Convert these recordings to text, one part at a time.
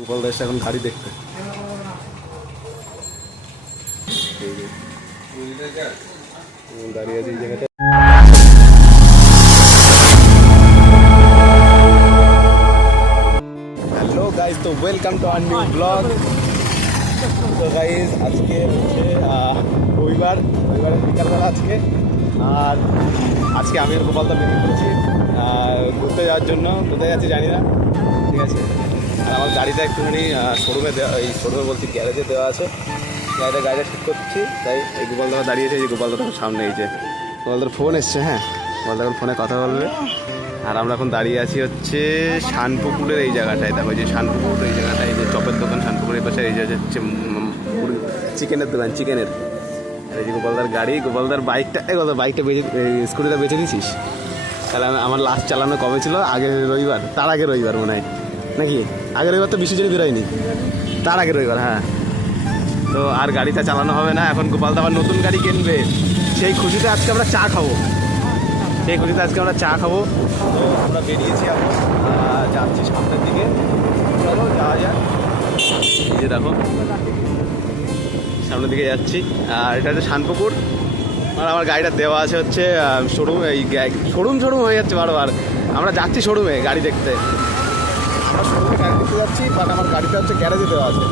গোপাল দাস এখন গাড়ি দেখতে দাঁড়িয়ে আছে এই জায়গাটা। হ্যালো গাইজ, তো welcome to our new blog. তো গাইজ আজকে হচ্ছে রবিবারের বিকালবেলা আজকে। আর আজকে আমি আর গোপালদা বেরিয়ে পড়েছি ঘুরতে যাওয়ার জন্য। কোথায় যাচ্ছি জানি না, ঠিক আছে। আর আমার গাড়িটা একটুখানি শোরুমে দেওয়া, এই শোরুমে বলছি গ্যারেজে দেওয়া আছে। গাড়িটা ঠিক করছি, তাই এই গোপালদা দাঁড়িয়েছে। এই যে গোপালদার সামনে, এই যে গোপালদার ফোন এসছে। হ্যাঁ, গোপালদার ফোনে কথা বলবে। আর আমরা এখন দাঁড়িয়ে আছি হচ্ছে শানপুকুরের এই জায়গাটায়। দেখো এই যে শানপুকুর, এই জায়গাটায়, এই যে চপের দোকান শানপুকুরের পাশে, এই যে হচ্ছে চিকেনের দোকান, চিকেনের। আর এই যে গোপালদার গাড়ি, গোপালদার বাইকটা, বাইকটা বেঁচে, স্কুটিটা বেঁচে দিছিস? তাহলে আমার লাস্ট চালানো কবে ছিল? আগের রবিবার, তার আগের রবিবার মনে হয়, নাকি? আগের রবিবার তো বিশ্বজুড়ে বেরোয়নি, তার আগের রবিবার। হ্যাঁ, তো আর গাড়িটা চালানো হবে না। এখন গোপালদা আবার নতুন গাড়ি কিনবে, সেই খুশিতে আজকে আমরা চা খাবো। তো আমরা বেরিয়েছি, এখন যাচ্ছি সামনের দিকে। চলো যাওয়া যাক। এই যে দেখো সামনের দিকে যাচ্ছি। আর এটা হচ্ছে শানপুকুর। আর আমার গাড়িটা দেওয়া আছে হচ্ছে শোরুম। এই শোরুম হয়ে যাচ্ছে বারবার। আমরা যাচ্ছি শোরুমে গাড়ি দেখতে। আমরা শোরুমে গাড়ি দেখতে যাচ্ছি, বাট আমার গাড়িটা হচ্ছে গ্যারেজে দেওয়া আছে।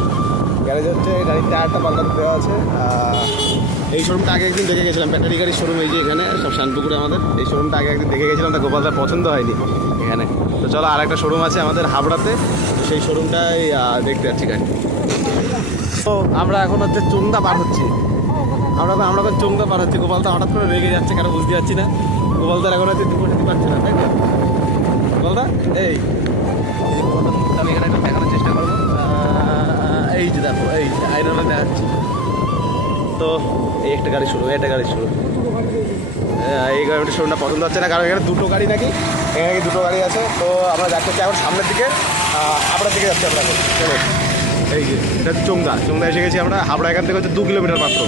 গ্যারেজে হচ্ছে গাড়ির টায়ারটা পাল্টাতে দেওয়া আছে। এই শোরুমটা আগে একদিন দেখে গেছিলাম, ব্যাটারি গাড়ির শোরুম। এই যে এখানে সব শানপুকুরে আমাদের এই শোরুমটা আগে একদিন দেখে গেছিলাম, তা গোপালদার পছন্দ হয়নি এখানে। তো চলো, আর একটা শোরুম আছে আমাদের হাবড়াতে, সেই শোরুমটাই দেখতে যাচ্ছি গাড়ি। তো আমরা এখন হচ্ছে চোংদা পার হচ্ছি। আমরা তো চোংদা পার হচ্ছি। গোপালদা হঠাৎ করে রেগে যাচ্ছে, কেন বুঝতে পারছি না। গোপালদার এখন হচ্ছে দুপুর দিতে পারছে না, তাই না গোপালদা? আমি এখানে একটু দেখানোর চেষ্টা করবো। এই যে দেখো, এই আইরনে দেখাচ্ছি। তো এই একটা গাড়ি শুরু, এই গাড়িটা শোরুমটা পছন্দ হচ্ছে না, কারণ এখানে দুটো গাড়ি নাকি, এখানে দুটো গাড়ি আছে। তো আমরা যাচ্ছি এখন সামনের দিকে, হাবড়ার দিকে যাচ্ছি আমরা এখন। চলো, এই যে এটা চোংদা এসে গেছি আমরা। হাবড়া এখান থেকে হচ্ছে 2 কিলোমিটার মাত্র।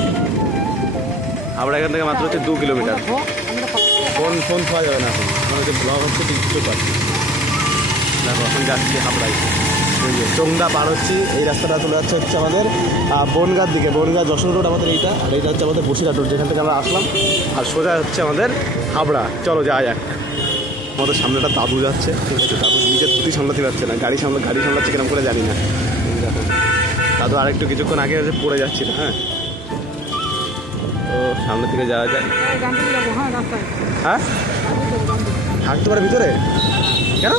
হাবড়া এখান থেকে মাত্র হচ্ছে 2 কিলোমিটার। ফোন পাওয়া যাবে না এখন, মানে যে ব্লগ হচ্ছে কিছু পাচ্ছি দেখো। এখন যাচ্ছি হাবড়ায়, চোংদা পার হচ্ছি। এই রাস্তাটা চলে যাচ্ছে হচ্ছে আমাদের বনগাঁর দিকে। বনগাঁ যশোর রোড আমাদের এইটা, আর এইটা হচ্ছে আমাদের বসিরহাট রোড, যেখান থেকে আমরা আসলাম। আর সোজা হচ্ছে আমাদের হাবড়া। চলো যাওয়া যাক। আমাদের সামনে একটা দাদু যাচ্ছে, দাদু নিজের দুটি সামলাতে পারছে না, গাড়ি সামলাচ্ছে কিরম করে জানি না। দেখো দাদু আরেকটু কিছুক্ষণ আগে হচ্ছে পড়ে যাচ্ছিল। হ্যাঁ, তো সামনের দিকে যাওয়া যায়। হ্যাঁ, থাকতে পারে ভিতরে? কেন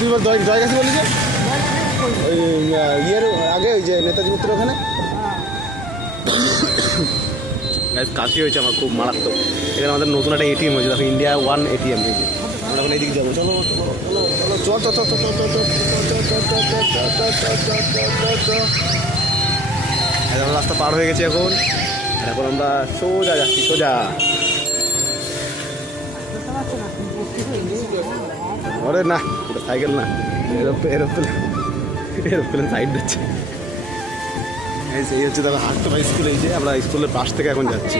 তুই বল? জয় গেছি বলি যে ওই ইয়ের আগে, ওই যে নেতাজি মিত্র ওখানে। কাশি হয়েছে আমার খুব মারাত্মক। এখানে আমাদের নতুন একটা এটিএম হয়েছে, দেখো, ইন্ডিয়া 1 এটিএম হয়েছে। আমরা এখন এইদিকে যাবো। চলো রাস্তা পার হয়ে গেছে এখন। এখন আমরা সোজা যাচ্ছি, সোজা। আরে না, ওটা সাইকেল না, এরোপ্লেন সাইড দিচ্ছে। এই হচ্ছে দেখো হাটতোবা স্কুল। এই যে আমরা স্কুলের পাশ থেকে এখন যাচ্ছি,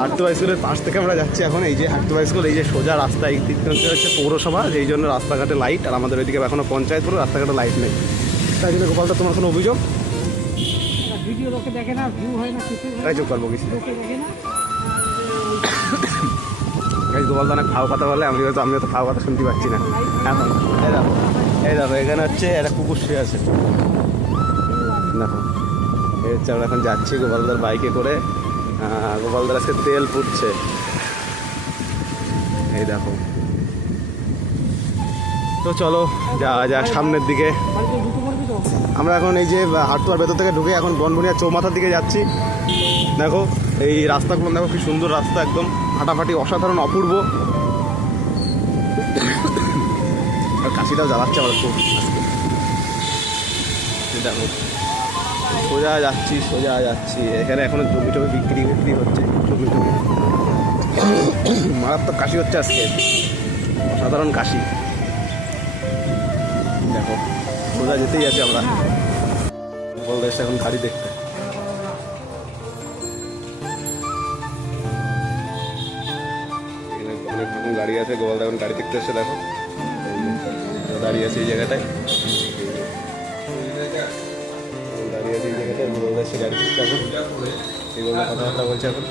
হাটতোবা স্কুলের পাশ থেকে আমরা যাচ্ছি এখন। এই যে হাটতোবা স্কুল, এই যে সোজা রাস্তা, এই দিক হচ্ছে পৌরসভা, যেই জন্য রাস্তাঘাটে লাইট। আর আমাদের ওইদিকে এখনো পঞ্চায়েত পুরো, রাস্তাঘাটে লাইট নেই। তাই জন্য গোপালটা, তোমার কোনো অভিযোগ? তাই চুপ করবো কিছু। গোপালদা অনেক ফাও কথা বলে, আমি হয়তো ফাও কথা শুনতে পাচ্ছি না এখন। এই দেখো এখানে হচ্ছে একটা কুকুর শুয়ে আছে। দেখো এই হচ্ছে, আমরা এখন যাচ্ছি গোপালদার বাইকে করে। গোপালদার আজকে তেল পুড়ছে, এই দেখো। তো চলো যাওয়া যাক সামনের দিকে। আমরা এখন এই যে হাটতোয়ার ভেতর থেকে ঢুকে এখন বনবনিয়া চৌমাথার দিকে যাচ্ছি। দেখো এই রাস্তাগুলো, দেখো কি সুন্দর রাস্তা, একদম ফাটাফাটি, অসাধারণ, অপূর্ব। আর কাশিটাও জ্বালাচ্ছে আমার খুব আজকে। দেখো সোজা যাচ্ছি। এখানে এখনো জমি বিক্রি হচ্ছে, জমি মারাত্মক কাশি হচ্ছে আজকে, অসাধারণ কাশি। দেখো সোজা যেতেই আছে আমরা। বলতে এসে এখন গাড়ি দেখতে। অনেক রকম গাড়ি আছে। গোপালদা এখন গাড়ি দেখতে এসে দেখো, দাঁড়িয়ে আছে এই জায়গাটায়, দাঁড়িয়ে আছে এই জায়গাটায়, বড়দা সে গাড়ি ঠিক এখন সেগুলো কথাবার্তা বলছে এখন।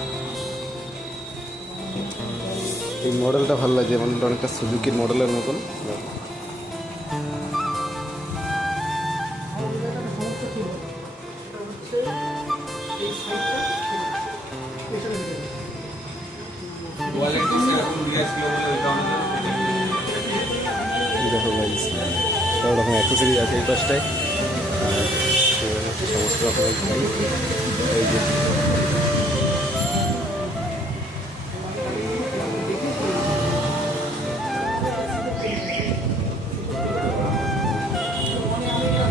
এই মডেলটা ভালো লাগছে, মডেলটা অনেকটা সুজুকির মডেলের মতন। দেখো গাইস সব রকম অ্যাক্সেসরিজ আছে এই পাশটায়, আর সমস্ত রকমের গাড়ি এই যে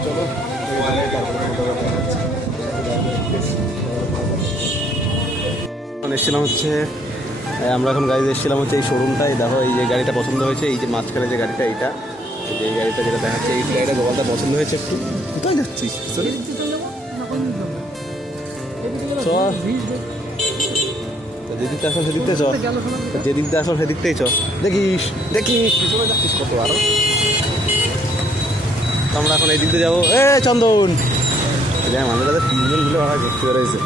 চলো এসেছিলাম হচ্ছে, আমরা এখন গাড়িতে এসেছিলাম হচ্ছে এই শোরুমটায়। দেখো এই যে গাড়িটা পছন্দ হয়েছে, এই যে মাঝখানে যে গাড়িটা, এইটা এই যে এই গাড়িটা যেটা দেখাচ্ছে, এই গাড়িটা গোপালটা পছন্দ হয়েছে। একটু কোথায় যাচ্ছিস? যেদিকতে আসো সেদিকতে চ, যেদিকতে আসো সেদিকতেই চ। দেখিস দেখিস পিছনে যাচ্ছিস কত আরো। তো আমরা এখন এই দিকতে যাবো। এ চন্দন আমাদের কাছে 3 জন মিলে ভাড়া ঘুরতে বেড়েছে,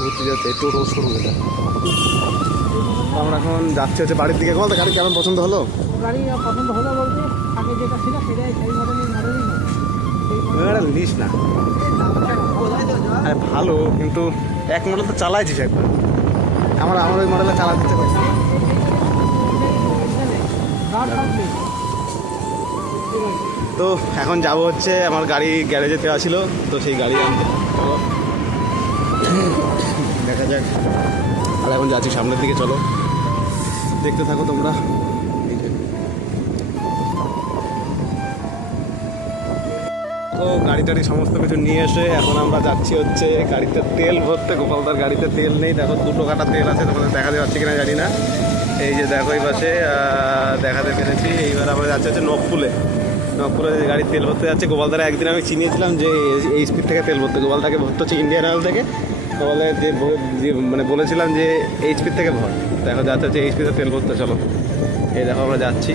ঘুরতে যাচ্ছে টোটো শোরুম এটা। আমরা এখন যাচ্ছি হচ্ছে বাড়ির দিকে। বলতে গাড়ি কেমন পছন্দ হলো? গাড়ি পছন্দ হলো বলতে আগে যেটা ছিল সেটাই সেই মডেলই নিস না, ভালো কিন্তু এক মডেল তো চালাইছিস একবার, আমার ওই মডেলে চালা দিতে পারছি। তো এখন যাব হচ্ছে আমার গাড়ি গ্যারেজে দেওয়া ছিল, তো সেই গাড়ি আনতে দেখা যাক। আর এখন যাচ্ছি সামনের দিকে, চলো দেখতে থাকো তোমরা। তো গাড়ি টাড়ি সমস্ত কিছু নিয়ে এসে এখন আমরা যাচ্ছি হচ্ছে গাড়িতে তেল ভরতে। গোপালদার গাড়িতে তেল নেই, দেখো 2 কাটা তেল আছে, তোমাদের দেখাতে পারছি কিনা জানি না। এই যে দেখো এই পাশে দেখাতে পেরেছি। এইবার আমরা যাচ্ছি হচ্ছে নবপুলে গাড়ির তেল ভরতে যাচ্ছে। গোপালদারা একদিন আমি চিনিয়েছিলাম যে এই স্পিড থেকে তেল ভরতে, গোপালদাকে ভরতে হচ্ছে ইন্ডিয়ান অয়েল থেকে। বলে যে মানে বলেছিলাম যে এইচপির থেকে ভর, দেখো যাচ্ছে হচ্ছে এইচপিতে তেল ভরতে। চলো এই দেখো আমরা যাচ্ছি।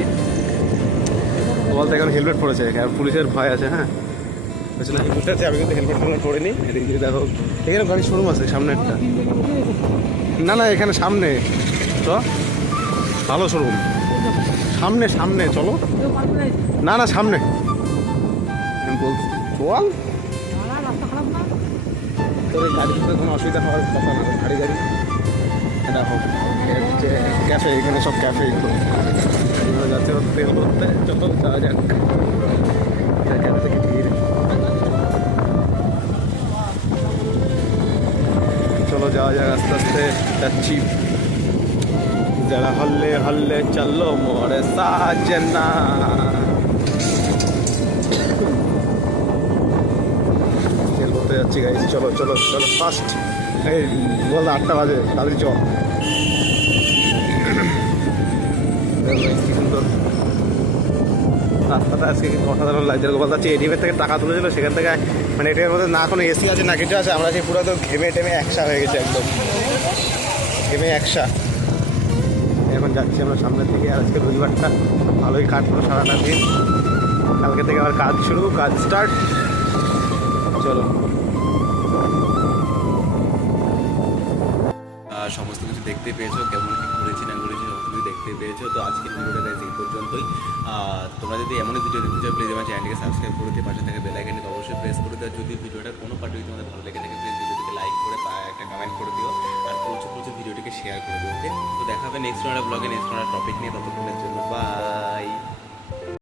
গোপালদা এখন হেলমেট পরেছে, আর পুলিশের ভয় আছে। হ্যাঁ বুঝলাম হেলমেট আছে, আমি কিন্তু হেলমেট পরিনি। এদিকে দেখো এখানে গাড়ির শোরুম আছে সামনে একটা। না না এখানে সামনে তো ভালো শোরুম, সামনে সামনে চলো। না না সামনে বলছি বল, তোর এই গাড়িতে কোনো অসুবিধা হওয়ার কথা না। গাড়ি দেখো হচ্ছে ক্যাফে, এখানে সব ক্যাফে যাচ্ছে তেল করতে। চলো যাওয়া যাক। ক্যাফে থেকে ভিড়, চলো যাওয়া যাক। আস্তে আস্তে যাচ্ছি। যারা হল্লে হল্লে চলো মোরে সাজনা। তেল করতে যাচ্ছি গাইস, চলো চলো চলো ফাস্ট। এই বল 8টা বাজে, তাড়াতাড়ি চল। কি সুন্দর রাস্তাটা আজকে কিন্তু অসাধারণ লাগছে। গোপাল যাচ্ছে এটিএমের থেকে টাকা তুলেছিল, সেখান থেকে মানে এটিএমের মধ্যে না কোনো এসি আছে না কিছু আছে। আমরা সেই পুরো তো ঘেমে টেমে একসা হয়ে গেছে, একদম ঘেমে একসা। এখন যাচ্ছি আমরা সামনের থেকে। আর আজকে রবিবারটা ভালোই কাটলো সারাটা দিন, কালকে থেকে আবার কাজ শুরু, কাজ স্টার্ট। চলো সমস্ত কিছু দেখতে পেয়েছো, কেমন কি ঘুরেছি না ঘুরেছি সমস্ত কিছু দেখতে পেয়েছো। তো আজকের ভিডিওটা গাইজ এই পর্যন্তই। তোমরা যদি এমনই ভিডিও দেখতে চাও প্লিজ আমার চ্যানেলকে সাবস্ক্রাইব করে দিয়ে পাশে থাকা বেল আইকনটি অবশ্যই প্রেস করে দিও। যদি ভিডিওটার কোনো পার্ট যদি তোমাদের ভালো লেগে থাকে প্লিজ ভিডিওটিকে লাইক করে একটা কমেন্ট করে দিও, আর প্রচুর প্রচুর ভিডিওটিকে শেয়ার করে দিও। ওকে, তো দেখা হবে নেক্সট একটা ব্লগে নেক্সট একটা টপিক নিয়ে। ততক্ষণের জন্য বাই।